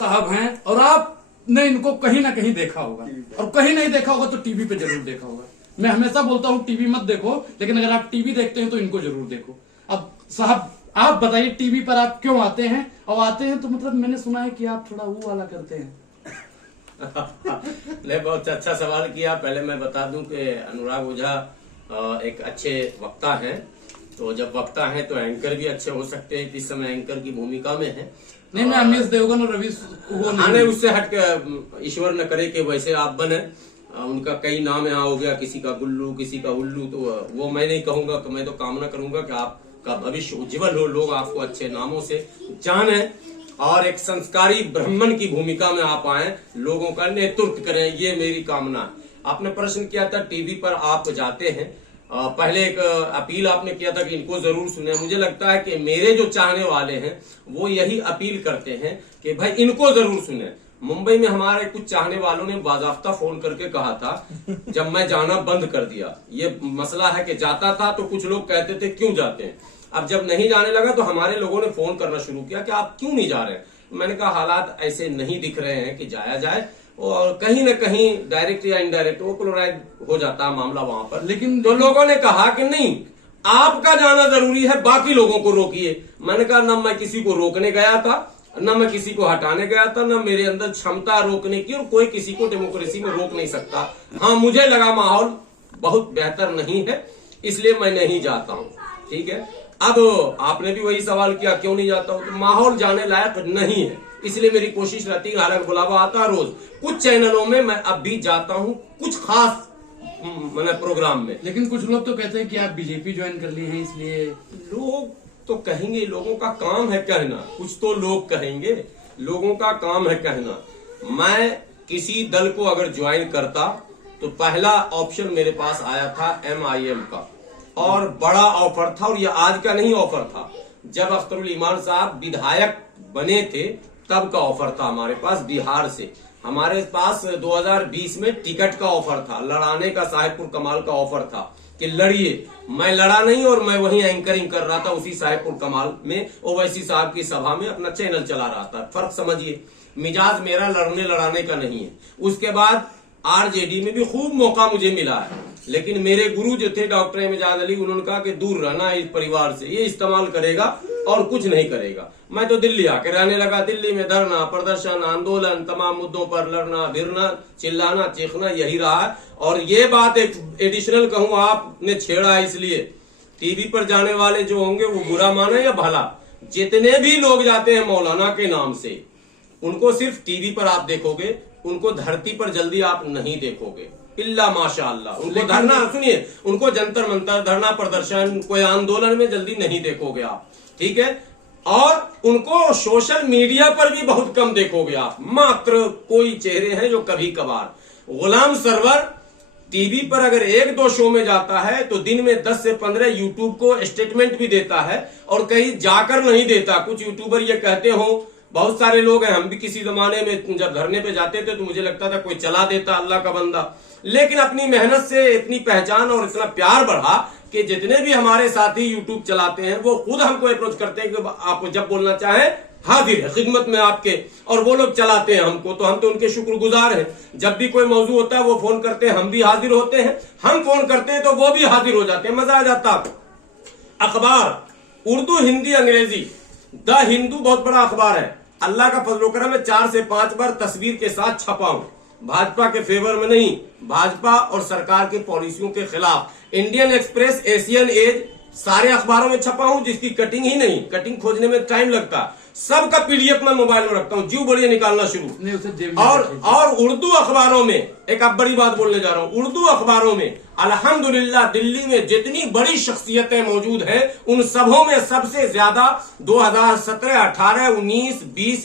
साहब हैं और आपने इनको कहीं ना कहीं देखा होगा, और कहीं नहीं देखा होगा तो टीवी पे जरूर देखा होगा। मैं हमेशा बोलता हूँ टीवी मत देखो, लेकिन अगर आप टीवी देखते हैं तो इनको जरूर देखो। अब साहब आप बताइए, टीवी पर आप क्यों आते हैं? और आते हैं तो मतलब मैंने सुना है कि आप थोड़ा वो वाला करते हैं। नहीं, बहुत अच्छा सवाल किया। पहले मैं बता दूं कि अनुराग ओझा एक अच्छे वक्ता हैं। तो जब वक्ता है तो एंकर भी अच्छे हो सकते हैं। इस समय एंकर की भूमिका में है। नहीं, मैं अमीश देवगन और रवि वो नहीं, उससे हट के ईश्वर न करे कि वैसे आप बने। उनका कई नाम यहाँ हो गया, किसी का गुल्लू, किसी का उल्लू, तो वो मैं नहीं कहूंगा। कि मैं तो कामना करूंगा कि आपका भविष्य उज्जवल हो, लोग आपको अच्छे नामों से जाने और एक संस्कारी ब्राह्मण की भूमिका में आप आए, लोगों का नेतृत्व करें, ये मेरी कामना है। आपने प्रश्न किया था टीवी पर आप जाते हैं, पहले एक अपील आपने किया था कि इनको जरूर सुने। मुझे लगता है कि मेरे जो चाहने वाले हैं वो यही अपील करते हैं कि भाई इनको जरूर सुने। मुंबई में हमारे कुछ चाहने वालों ने बाजाफ्ता फोन करके कहा था, जब मैं जाना बंद कर दिया, ये मसला है कि जाता था तो कुछ लोग कहते थे क्यों जाते हैं। अब जब नहीं जाने लगा तो हमारे लोगों ने फोन करना शुरू किया कि आप क्यों नहीं जा रहे। मैंने कहा हालात ऐसे नहीं दिख रहे हैं कि जाया जाए, और कहीं न कहीं डायरेक्ट या इनडायरेक्ट वो पोलराइज हो जाता है मामला वहां पर। लेकिन तो लोगों ने कहा कि नहीं, आपका जाना जरूरी है, बाकी लोगों को रोकिए। मैंने कहा ना मैं किसी को रोकने गया था, न मैं किसी को हटाने गया था, न मेरे अंदर क्षमता रोकने की, और कोई किसी को डेमोक्रेसी में रोक नहीं सकता। हाँ, मुझे लगा माहौल बहुत बेहतर नहीं है, इसलिए मैं नहीं जाता हूँ। ठीक है, अब आपने भी वही सवाल किया क्यों नहीं जाता हूँ, तो माहौल जाने लायक नहीं है, इसलिए मेरी कोशिश रहती है। हालांकि बुलावा आता है रोज, कुछ चैनलों में मैं अब भी जाता हूँ, कुछ खास मैंने प्रोग्राम में। लेकिन कुछ लोग तो कहते हैं कि आप बीजेपी ज्वाइन कर लिए हैं, इसलिए लोग तो कहेंगे, लोगों का काम है कहना, कुछ तो लोग कहेंगे, लोगों का काम है कहना। मैं किसी दल को अगर ज्वाइन करता तो पहला ऑप्शन मेरे पास आया था MIM का, और बड़ा ऑफर था, और यह आज का नहीं ऑफर था। जब अख्तरुल ईमान साहब विधायक बने थे तब का ऑफर था हमारे पास बिहार से। हमारे पास 2020 में टिकट का ऑफर था, लड़ाने का साहेबपुर कमाल का ऑफर था कि लड़िए। मैं लड़ा नहीं, और मैं वहीं एंकरिंग कर रहा था उसी साहेबपुर कमाल में, ओवैसी साहब की सभा में अपना चैनल चला रहा था। फर्क समझिए, मिजाज मेरा लड़ने लड़ाने का नहीं है। उसके बाद RJD में भी खूब मौका मुझे मिला है, लेकिन मेरे गुरु जो थे डॉक्टर एजाज अली, उन्होंने कहा कि दूर रहना इस परिवार से, ये इस्तेमाल करेगा और कुछ नहीं करेगा। मैं तो दिल्ली आके रहने लगा। दिल्ली में धरना, प्रदर्शन, आंदोलन, तमाम मुद्दों पर लड़ना, भिड़ना, चिल्लाना, चीखना, यही रहा है। और ये बात एक एडिशनल कहूं, आपने छेड़ा है, इसलिए टीवी पर जाने वाले जो होंगे वो बुरा माने या भला, जितने भी लोग जाते हैं मौलाना के नाम से, उनको सिर्फ टीवी पर आप देखोगे, उनको धरती पर जल्दी आप नहीं देखोगे, इल्ला माशाअल्लाह। उनको धरना, सुनिए, उनको जंतर मंतर, धरना, प्रदर्शन, कोई आंदोलन में जल्दी नहीं देखोगे आप। ठीक है, और उनको सोशल मीडिया पर भी बहुत कम देखोगे आप। मात्र कोई चेहरे हैं जो कभी कभार। गुलाम सरवर टीवी पर अगर 1-2 शो में जाता है तो दिन में 10 से 15 यूट्यूब को स्टेटमेंट भी देता है, और कहीं जाकर नहीं देता। कुछ यूट्यूबर ये कहते हो, बहुत सारे लोग हैं, हम भी किसी जमाने में जब धरने पे जाते थे तो मुझे लगता था कोई चला देता, अल्लाह का बंदा। लेकिन अपनी मेहनत से इतनी पहचान और इतना प्यार बढ़ा कि जितने भी हमारे साथी यूट्यूब चलाते हैं वो खुद हमको अप्रोच करते हैं कि आप जब बोलना चाहें हाजिर है खिदमत में आपके, और वो लोग चलाते हैं हमको, तो हम तो उनके शुक्रगुजार हैं। जब भी कोई मौजू होता है वो फोन करते हैं, हम भी हाजिर होते हैं, हम फोन करते हैं तो वो भी हाजिर हो जाते हैं, मजा आ जाता। अखबार उर्दू, हिंदी, अंग्रेजी, द हिंदू बहुत बड़ा अखबार है। अल्लाह का फजल करम में 4 से 5 बार तस्वीर के साथ छपा हूं, भाजपा के फेवर में नहीं, भाजपा और सरकार की पॉलिसियों के खिलाफ। इंडियन एक्सप्रेस, एशियन एज, सारे अखबारों में छपा हूं, जिसकी कटिंग ही नहीं, कटिंग खोजने में टाइम लगता, सबका PDF मैं मोबाइल में रखता हूं, जीव बढ़िया निकालना शुरू। और उर्दू अखबारों में एक अब बड़ी बात बोलने जा रहा हूं, उर्दू अखबारों में अल्हम्दुलिल्लाह दिल्ली में जितनी बड़ी शख्सियतें मौजूद हैं, उन सबों में सबसे ज्यादा 2017, 18, 19, 20,